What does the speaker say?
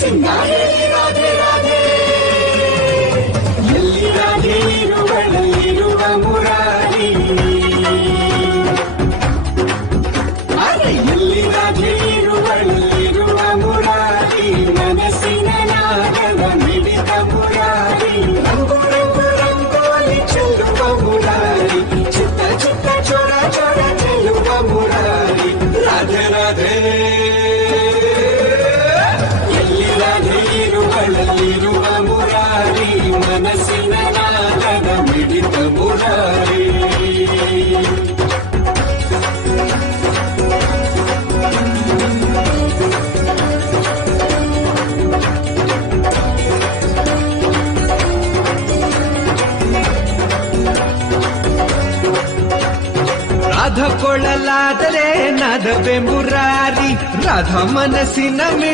ಚಿನ್ನಾರಿ ರಾಧೆ ರಾಧೆ ಎಲ್ಲಿ ರಾಧೆ ಇರುವಳಲ್ಲಿರುವ ಮುರಾರಿ ಎಲ್ಲಿ ರಾಧೆ ಇರುವಳಲ್ಲಿರುವ ಮುರಾರಿ ಮನಸ್ಸಿನ ನಾಗದ ಮಿಡಿತ ಮುರಾರಿ ರಂಗು ರಂಗು ರಂಗೋಲಿ ಚೆಲ್ಲುವ ಮುರಾರಿ ಚಿತ್ತ ಚಿತ್ತ ಚೊರ ಚೊರ ಚೆಲ್ಲುವ ಮುರಾರಿ ರಾಧೆ ರಾಧೆ ಎಲ್ಲಿ ರಾಧೆ ಇರುವಳಲ್ಲಿರುವ ಮುರಾರಿ ಮನಸ್ಸಿನ ನಾಗದ ಮಿಡಿತ ಮುರಾರಿ ರಾಧ ಕೊಳಲಾದರೆ ನಾದವೇ ಮುರಾರಿ ರಾಧ ಮನಸ್ಸಿನ ಮಿಡಿ